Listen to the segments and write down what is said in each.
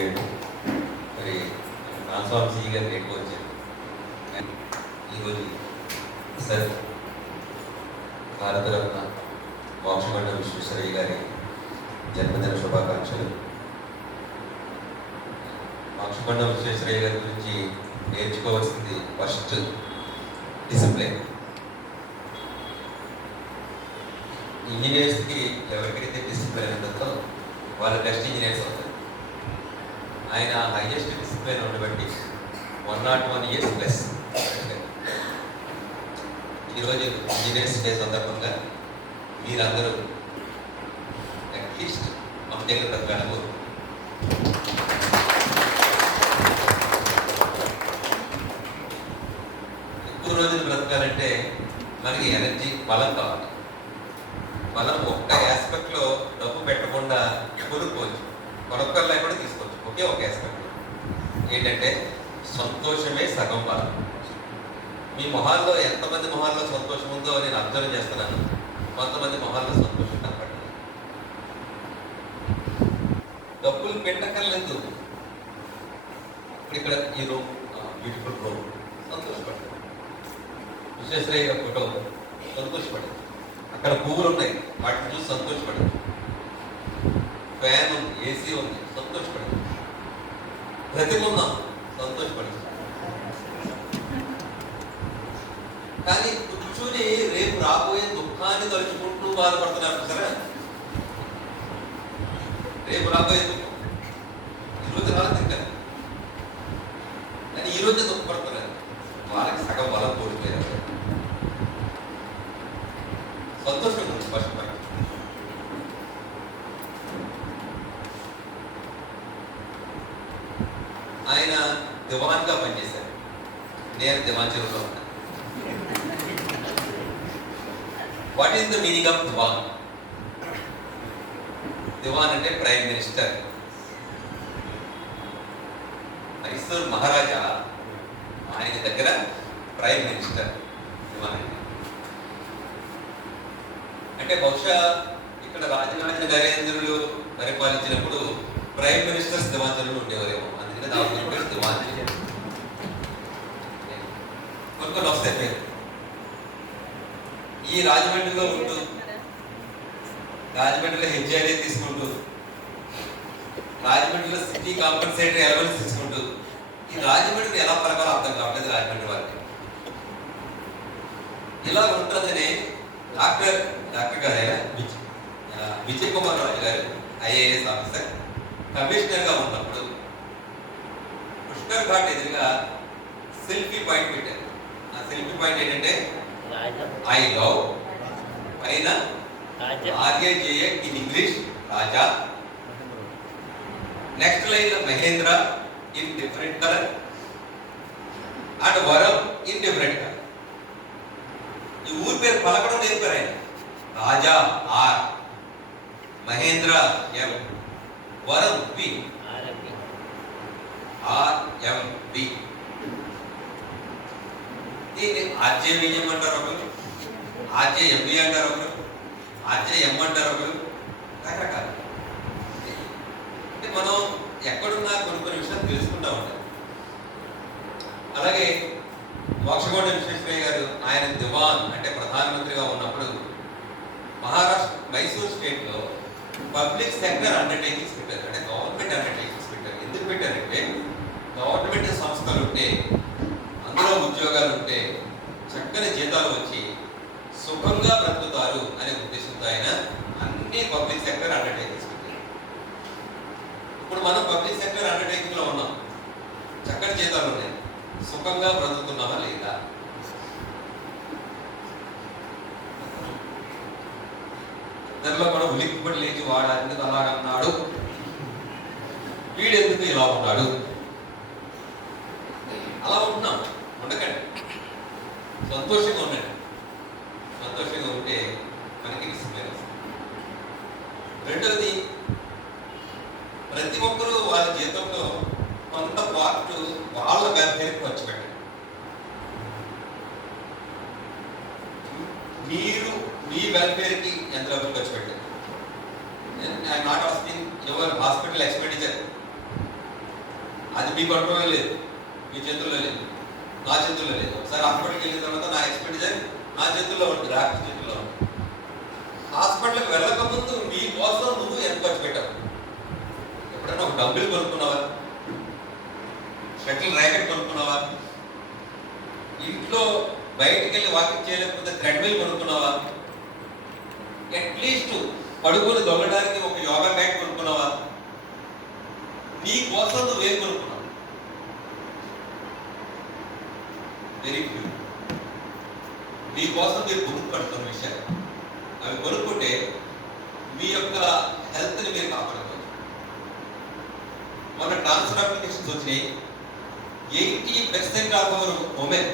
ఏడు మరి ట్రాన్స్ఫార్మసీ గారికి ఎక్కువ వచ్చారు. ఈరోజు సార్ భారతరత్న మోక్షగుండం విశ్వేశ్వరయ్య గారి జన్మదిన శుభాకాంక్షలు. మోక్షగుండం విశ్వేశ్వరయ్య గారి గురించి నేర్చుకోవాల్సింది ఫస్ట్ డిసిప్లిన్. ఇంజనీర్స్కి ఎవరికైతే డిసిప్లిన్ ఉంటుందో వాళ్ళు బెస్ట్ ఇంజనీర్స్ అవుతారు. ఆయన హైయెస్ట్ డిసిప్లిన్ ఉండబట్టి 101 years ప్లస్. ఈరోజు ఇంజనీర్స్ డే సందర్భంగా మీరందరూ అట్లీస్ట్ మన దగ్గర బ్రతకాలకు ఎక్కువ రోజులు బ్రతకాలంటే మనకి ఎనర్జీ, బలం కావాలి. మనం ఒక్క ఆస్పెక్ట్లో డబ్బు పెట్టకుండా కొనుక్కోవచ్చు, కొనుక్కోలు లేకుండా తీసుకోవచ్చు. ఒకే ఒక ఆస్పెక్ట్ ఏంటంటే సంతోషమే సగం బలం. మీ మొహాల్లో ఎంతమంది మొహాల్లో సంతోషం ఉందో నేను అబ్జర్వ్ చేస్తున్నాను. కొంతమంది మొహాల్లో సంతోషం కనపడలేదు. డబ్బులు పెట్టక్కర్లేదు. ఇప్పుడు ఇక్కడ ఈ రూమ్ బ్యూటిఫుల్ రూమ్, సంతోషపడదు. విశ్వేశ్వరయ్య ఫోటో, సంతోషపడదు. అక్కడ పువ్వులు ఉన్నాయి, వాటిని చూసి సంతోషపడదు. ఫ్యాన్ ఉంది, ఏసీ ఉంది, సంతోషపడదు. బ్రతికున్నాం, సంతోషపడదు. కానీ కూర్చుని రేపు రాబోయే దుఃఖాన్ని తలుచుకుంటూ బాధపడుతున్నారు సరే. రేపు రాబోయే దుఃఖం ఈరోజు రాలేదు ఇంకా, కానీ ఈరోజే దుఃఖపడుతున్నారు. వాళ్ళకి సగం బలం కోల్పోయారు. సంతోషం ఉంది ఫస్ట్ పాయింట్. ఆయన దివాన్గా పనిచేశారు. నేను దివాన్ చెరువులో ఉన్నాను. What is the meaning of Diwan? దివాన్ అంటే ప్రైమ్ మినిస్టర్. మైసూర్ మహారాజా, ఆయన దగ్గర ప్రైమ్ మినిస్టర్ దివాన్ అంటే బహుశా ఇక్కడ రాజరాజ నరేంద్రుడు పరిపాలించినప్పుడు ప్రైమ్ మినిస్టర్స్ దివాంజనులు ఉండేవారేమో. అందుకని దాని దివాన్ కొన్ని వస్తాయి పేరు. ఈ రాజమండ్రిలో ఉంటూ, రాజమండ్రిలో హెచ్ఐడి తీసుకుంటూ, రాజమండ్రిలో సిటీ కాంపన్సేటరీ అలవెన్స్ తీసుకుంటూ, ఈ రాజమండ్రిని ఎలా పలకాలో అర్థం కావట్లేదు రాజమండ్రి వారికి. ఇలా ఉంటుందని డాక్టర్ గారు అయినా విజయ్ కుమార్ రాజు గారు ఐఏఎస్ ఆఫీసర్ కమిషనర్గా ఉన్నప్పుడు పుష్కర్ ఘాట్ ఎదురుగా సెల్ఫీ పాయింట్ పెట్టారు. ఆ సెల్ఫీ పాయింట్ ఏంటంటే ఐ లవ్ పైన R A J A in English Raja, next line లో Mahendra in different colour and Varam in different colour. ఈ ఊరి పేరు పలకడం నేర్పారు ఆయన. రాజా ఆర్, మహేంద్ర ఎం, వరం బి, ఆర్ఎంబి. దీన్ని ఆర్జేవిఎం అంటారు ఒకరు, ఆర్జేఎంబి అంటారు ఒకరు, ఆర్జేఎం అంటారు ఒకరు, రకరకాలు. అంటే మనం ఎక్కడున్నా కొన్ని విషయాలు తెలుసుకుంటా ఉంటాం. అలాగే మోక్షగుండం విశ్వేశ్వరయ్య గారు ఆయన దివాన్ అంటే ప్రధానమంత్రిగా ఉన్నప్పుడు మహారాష్ట్ర మైసూర్ స్టేట్లో పబ్లిక్ సెక్టర్ అండర్టేకింగ్స్ పెట్టారు. అంటే గవర్నమెంట్ అండర్టేకింగ్స్ పెట్టారు. ఎందుకు పెట్టారంటే గవర్నమెంట్ సంస్థలు ఉంటే, అందులో ఉద్యోగాలు ఉంటే చక్కని జీతాలు వచ్చి సుఖంగా బ్రతుకుతారు అనే ఉద్దేశంతో ఆయన అన్ని పబ్లిక్ సెక్టర్ అండర్టేకింగ్స్ పెట్టారు. ఇప్పుడు మనం పబ్లిక్ సెక్టర్ అండర్టేకింగ్ లో ఉన్నాం, చక్కని జీతాలు ఉన్నాయి, సుఖంగా బ్రతుకుతున్నామా లేదా? ఇద్దరిలో కూడా ఉలిక్కిపడి లేచి వాడు ఎందుకు అలాగన్నాడు, వీడెందుకు ఇలా ఉన్నాడు, అలా ఉంటున్నాం. ఉండకండి, సంతోషంగా ఉండండి. సంతోషంగా ఉంటే మనకి డిసిప్లిన్ వస్తుంది. రెండవది, ప్రతి ఒక్కరూ వాళ్ళ జీవితంలో కొంత పార్ట్ వాళ్ళ వెల్ఫేర్కి ఖర్చు పెట్టండి. మీరు మీ వెల్ఫేర్కి ఎంత డబ్బులు ఖర్చు పెట్టండి. I'm not asking your hospital expenditure. మీ కంట్రోల్లో లేదు, మీ చేతుల్లో లేదు, నా చేతుల్లో లేదు. ఒకసారి హాస్పిటల్కి వెళ్ళిన తర్వాత నా ఎక్స్పెండిచర్ నా చేతుల్లో ఉంటుంది, డాక్టర్ చేతుల్లో ఉంటుంది. హాస్పిటల్కి వెళ్ళక ముందు మీ కోసం నువ్వు ఎంత ఖర్చు పెట్టావు? ఎప్పుడైనా ఒక డబ్బులు కొనుక్కున్నావా? Shuttle racket కొనుక్కున్నావా? ఇంట్లో బయటికి వెళ్ళి వాకింగ్ చేయలేకపోతే థ్రెడ్మిల్ కొనుక్కున్నావా? అట్లీస్ట్ పడుకొని దొంగడానికి ఒక యోగా మ్యాట్ కొనుక్కున్నావా? నీ కోసం నువ్వేం కొనుక్కున్నావు? Very few. మీ కోసం మీరు కొనుక్కుంటున్న విషయాలు అవి కొనుక్కుంటే మీ యొక్క హెల్త్ని మీరు కాపాడుకోవచ్చు. మన ట్రాన్స్ఫర్ అప్లికేషన్స్ వచ్చినాయి. 80% of our women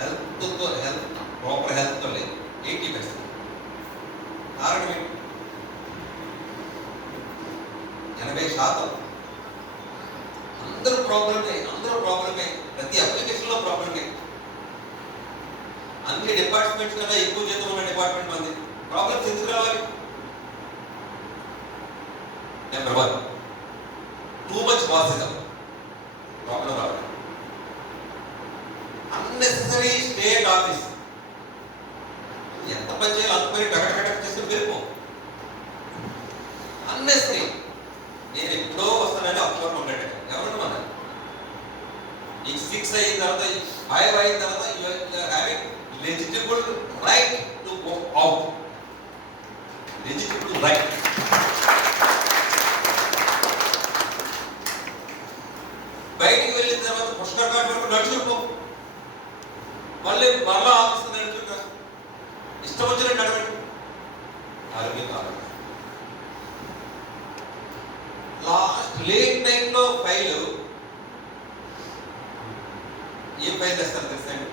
health proper హెల్త్తో లేదు. 80%. కారణం ఏంటి? 80% అందరూ ప్రాబ్లమే. ప్రతి అప్లికేషన్లో ప్రాబ్లమే. అన్ని డిపార్ట్మెంట్స్ కన్నా ఎక్కువ జీతం ఉన్న డిపార్ట్మెంట్ మంది. ప్రాబ్లమ్స్ ఎందుకు రావాలి? Number 1, too much bossism. Problem రావాలి. Unnecessary state office. ఎంత పని చేయాలి అంత పని టగటగట చేసుకుని వెళ్ళిపో. అన్నెసరీ. నేను ఎప్పుడో వస్తానని అక్టోబర్ ఉండేట ఎవరు మన నీకు 6 అయిన తర్వాత 5 అయిన తర్వాత having legitimate right to go out. Legitimate right. బయటికి వెళ్ళిన తర్వాత పుష్కర్ ఘాట్ వరకు నడుచుకో. మళ్ళీ ఆఫీస్ నడుచుకుంటా ఇష్టం వచ్చినట్టు నడవండి. ఆరోగ్యం కావాలి. లాస్ట్ లేట్ నైట్ లో ఫైల్ ఏం ఫైల్ తెస్తారు తెలుసండి?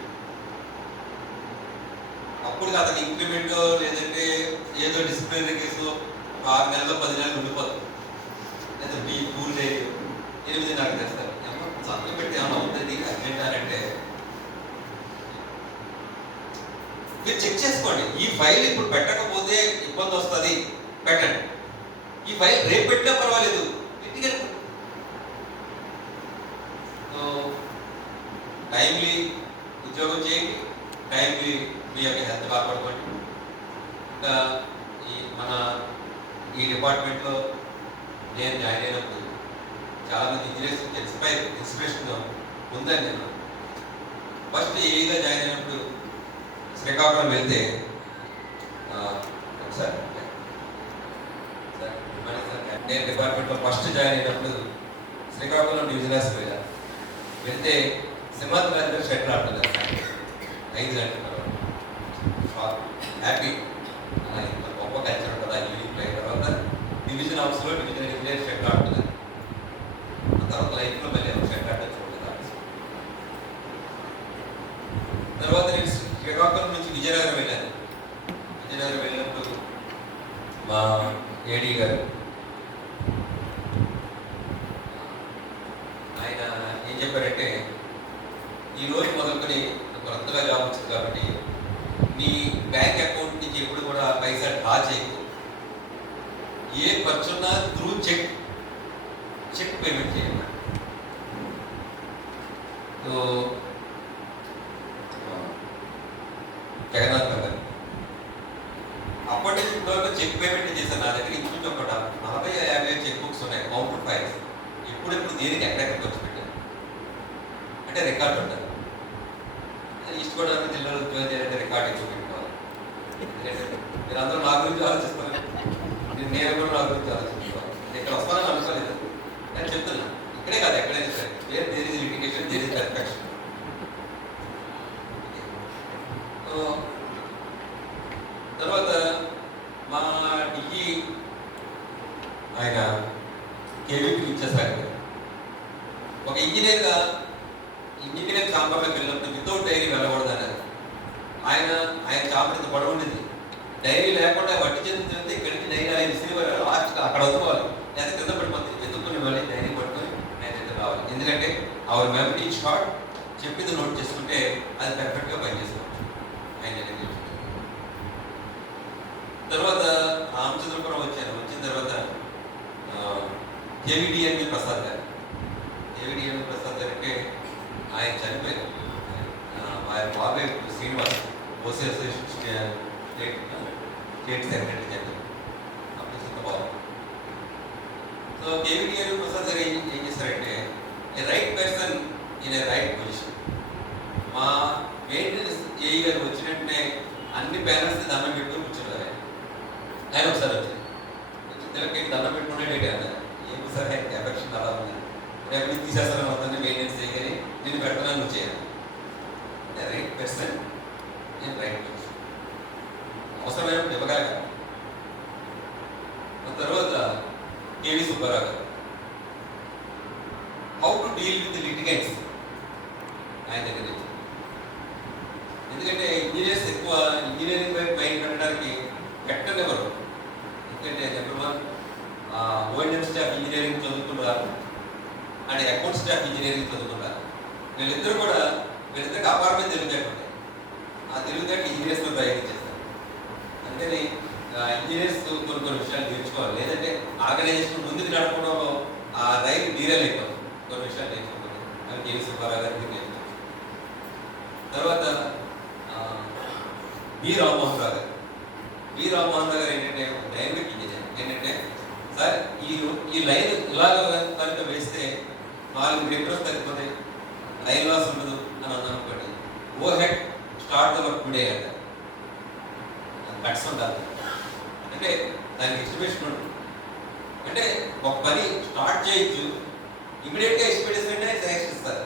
అప్పుడు అతని ఇంక్రిమెంట్ లేదంటే ఏదో డిసిప్లినరీ కేసు 6 నెలలు 10 నెలలు ఉండిపోతుంది. లేదా మీ పూల్ లేదు 8 చేస్తారు. సంతకం పెట్టి ఏమన్నా అవుతుంది అర్జెంట్ మీరు చెక్ చేసుకోండి. ఈ ఫైల్ ఇప్పుడు పెట్టకపోతే ఇబ్బంది వస్తుంది, పెట్టండి. ఈ ఫైల్ రేపు పెట్టినా పర్వాలేదు, ఇంటికి టైమ్లీ ఉద్యోగం చేయండి, టైమ్లీ మీ యొక్క హెల్త్ కాపాడుకోండి. ఇంకా ఈ డిపార్ట్మెంట్లో నేను జాయిన్ అయినప్పుడు చాలామంది ఇంజనీర్స్ ఇన్స్పిరేషన్గా ఉందని నేను ఫస్ట్ ఏగా జాయిన్ అయినప్పుడు శ్రీకాకుళం వెళ్తే ఒకసారి నేను డిపార్ట్మెంట్లో ఫస్ట్ జాయిన్ అయినప్పుడు శ్రీకాకుళం డివిజన్ హాస్పిటల్ వెళ్తే సింహాద్రి రాజు గారు షెటర్ ఆడుతున్నారు 5 గంటల హ్యాపీ. గొప్ప కల్చర్ ఉంటుంది. ఈవినింగ్ అయిన తర్వాత డివిజన్ హౌస్లో డివిజన్ ఇంజనీర్ షెటర్ ఆడుతున్నారు. ఆ తర్వాత లైఫ్లో మళ్ళీ షెటర్ ఆడటం చూడలేదు. తర్వాత నేను శ్రీకాకుళం నుంచి విజయనగరం వెళ్ళాను. విజయనగరం వెళ్ళినప్పుడు మా ఏడీ గారు ఆయన ఏం చెప్పారంటే, ఈ రోజు మొదలుకొని కొత్తగా జాబ్ వచ్చింది కాబట్టి నీ బ్యాంక్ అకౌంట్ నుంచి ఎప్పుడు కూడా పైసా డ్రా చేయకు. ఏ ఖర్చున్నా త్రూ చెక్ పేమెంట్ చేయాలి. సో జగన్నాథ్ గారు అప్పటి నుంచి ఇప్పటివరకు చెక్ పేమెంట్ చేశాను. నా దగ్గర ఇంచుమించు ఒక 40-50 చెక్ బుక్స్ ఉన్నాయి, కౌంటర్ ఫైల్స్. ఎప్పుడెప్పుడు దేనికి ఎక్కడెక్కడికి వచ్చి పెట్టాను అంటే రికార్డు ఉంటుంది. ఈస్ట్ గోదావరి జిల్లాలో ఉద్యోగం చేయాలంటే రికార్డు ఎక్కువ పెట్టుకోవాలి. మీరు అందరూ నా గురించి ఆలోచిస్తారు, నేను కూడా నా గురించి ఆలోచించుకోవాలి. ఇక్కడ వస్తానని అనుకోలేదు, నేను చెప్తున్నా. ఇక్కడే కాదు, ఎక్కడైనా సరే there is litigation, there is perfection. తర్వాత మా డిగ్రీ ఆయన కేవీపీ ఇచ్చేసారు. ఒక ఇంజనీర్ ఛాంబర్లోకి వెళ్ళినప్పుడు వితౌట్ డైరీ వెళ్ళకూడదన్నారు. ఆయన ఛాంబర్ ఇంత పొడవు ఉండేది. డైరీ లేకుండా వడ్డీ చెందుతుంది. ఇక్కడి నుంచి డైరీ ఆయన విసిరి లాస్ట్ అక్కడ వదుకోవాలి, లేదా కింద పడిపోతుంది. వెతుక్కుని మళ్ళీ డైరీ పట్టుకొని ఆయన దగ్గర రావాలి. ఎందుకంటే అవర్ మెమరీ షార్ట్, చెప్పింది నోట్ చేసుకుంటే అది పర్ఫెక్ట్గా పనిచేసుకోవచ్చు. ఆయన తర్వాత రామచంద్రపురం వచ్చాను. వచ్చిన తర్వాత కేవిడిఎన్వి ప్రసాద్ గారు. కేవిడిఎన్వి ప్రసాద్ గారు అంటే ఆయన చనిపోయారు. ఆయన బాబాయ్ Srinivas OC association state secretary general అప్పుడు చిన్న బాబు. సో కేవిడిఎన్వి ప్రసాద్ గారు ఏం చేశారంటే a right person in a right position. మా మెయింటెనెన్స్ ఏఈ గారు వచ్చినట్టునే అన్ని బ్యానర్స్ దండం పెట్టుకుని కూర్చున్నారు. ఆయన ఒకసారి వచ్చారు, వచ్చిన దండం పెట్టుకునే డేట్ అన్నారు. ఏమి సార్ ఆయన ఎఫెక్షన్ అలా ఉంది, రేపు తీసేస్తాను మొత్తాన్ని మెయింటెనెన్స్ చేయగలి నేను పెడతానని వచ్చేయాలి. రైట్ పర్సన్ నేను రైట్ పర్సన్ అవసరమైన ఇవ్వగలగా. తర్వాత కేవీ సుబ్బారావు గారు how to deal with litigants ఆయన దగ్గర. ఎందుకంటే ఇంజనీర్స్ ఎక్కువ ఇంజనీరింగ్ వైపు మైండ్ పెట్టడానికి పెట్టనివ్వరు. ఎందుకంటే నెంబర్ 1 ఓఎన్ఎం స్టాఫ్ ఇంజనీరింగ్ చదువుకుంటారు అండ్ అకౌంట్ స్టాఫ్ ఇంజనీరింగ్ చదువుకుంటారు. వీళ్ళిద్దరికి అపారమైన తెలివితేటలు ఉంటాయి. ఆ తెలివితేటలు ఇంజనీర్స్లో ప్రయోగించేస్తారు. అందుకని ఇంజనీర్స్ కొన్ని విషయాలు నేర్చుకోవాలి. లేదంటే ఆర్గనైజేషన్ ముందుకు నడపడంలో ఆ రైలు డీరల్ అయిపోతుంది. కొన్ని విషయాలు నేర్చుకోవాలి. అవి కేవీ సుబ్బారావు గారికి నేర్చుకోవచ్చు. తర్వాత బి రామ్మోహన్ రావు గారు. బి రామ్మోహన్ రావు గారు ఏంటంటే డైనమిక్ ఇంజనీర్. ఏంటంటే సార్ ఈ లైన్ ఇలాగ కనుక వేస్తే 4 మీటర్స్ తగ్గిపోతే లైన్ లాస్ ఉండదు అని అన్నాను అనుకోండి. Go head start the work today అంట. కట్స్ ఉండాలి అంటే దానికి ఎస్టిమేషన్ ఉంటుంది. అంటే ఒక పని స్టార్ట్ చేయొచ్చు, ఇమీడియట్గా ఎస్టిమేషన్ అంటే సెలెక్షన్ ఇస్తారు,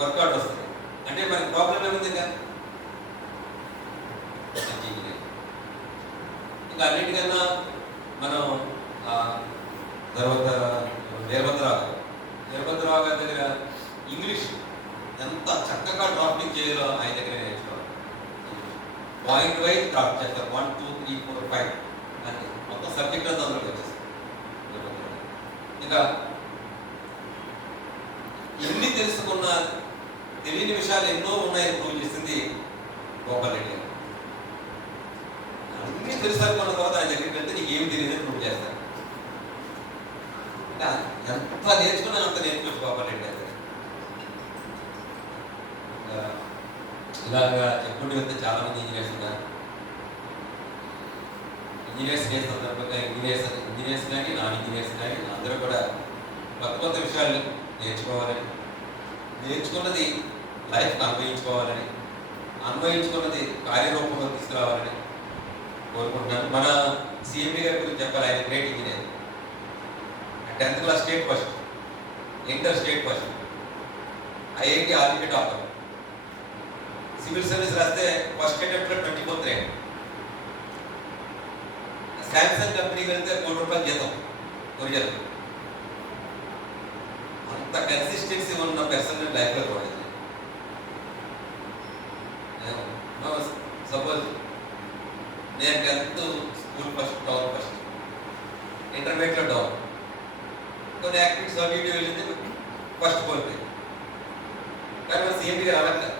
వర్కౌట్ వస్తుంది. అంటే మనకి ప్రాబ్లం ఏముంది ఇంకా అన్నిటికన్నా మనం తర్వాత వీరభద్రరావు గారి దగ్గర ఇంగ్లీష్ ఎంత చక్కగా డ్రాఫ్టింగ్ చేయాలో ఆయన దగ్గర నేర్చుకోవాలి. పాయింట్ వైజ్ డ్రాఫ్ట్ చేస్తారు, 1 2 3 4 5 అని మొత్తం సబ్జెక్ట్ అంతా అందులోకి వచ్చేస్తారు. ఇంకా ఎన్ని తెలుసుకున్న తెలియని విషయాలు ఎన్నో ఉన్నాయని ప్రూవ్ చేసింది గోపాల్ రెడ్డి గారు. అన్ని తెలుసుకున్న తర్వాత ఆయన దగ్గరికి వెళ్తే నీకు ఏమి తెలియదని ప్రూవ్ చేస్తారు. ఎంత నేర్చుకున్నా అంత నేర్చుకోవచ్చు గోపాల్ రెడ్డి గారు. ఇలాగా చెప్పుకుంటూ వెళ్తే చాలా మంది ఇంజనీర్స్ ఉన్నారు. ఇంజనీర్స్ డే సందర్భంగా ఇంజనీర్స్ కానీ నాన్ ఇంజనీర్స్ కానీ అందరూ కూడా కొత్త విషయాలు నేర్చుకోవాలని, నేర్చుకున్నది లైఫ్కి అన్వయించుకున్నది కార్యరూపంలో తీసుకురావాలని కోరుకుంటున్నాను. మన సిఎండి గారి గురించి చెప్పాలి. ఆయన great engineer. 10th class state first, inter state first, IIT architect topper, civil service రాస్తే ఫస్ట్ అటెంప్ట్లో 24th ర్యాంక్. శాంసంగ్ కంపెనీకి వెళ్తే ₹1 జీతం ఒరిజినల్. అంత కన్సిస్టెన్సీ ఉన్న పర్సన్ లైఫ్లో చూడలేదు. సపోజ్ నేను 10th school first, town first, ఇంటర్మీడియట్లో డౌన్, కొన్ని యాక్టివిటీస్ అవి వీడియో వెళ్ళింది ఫస్ట్ కోల్పోయింది. కానీ మన సీఎండీ గారు అలా కాదు,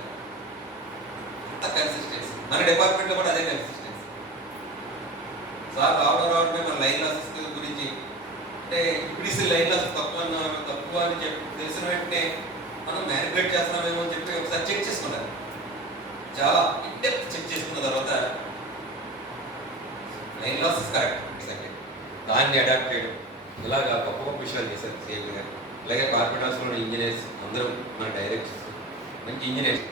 అంత కన్సిస్టెన్సీ. మన డిపార్ట్మెంట్లో కూడా అదే కన్సిస్టెన్సీ. సార్ రావడమే మన లైన్ లాసెస్ గురించి అంటే ఇప్పుడు లైన్ లాస్ తక్కువ అని చెప్పి తెలిసిన వెంటనే మనం మ్యానిపులేట్ చేస్తున్నామేమో అని చెప్పి ఒకసారి చెక్ చేసుకున్నారు. చాలా ఇండెప్త్ చెక్ చేసుకున్న తర్వాత లైన్ లాసెస్ కరెక్ట్ దాన్ని అడాప్ట్ చేయడం, ఇలాగా గొప్ప గొప్ప విషయాలు చేశారు సీఎం గారు. అలాగే కార్పొరేట్ హాస్పిటల్ ఇంజనీర్స్ అందరూ మన డైరెక్టర్స్ మంచి ఇంజనీర్స్.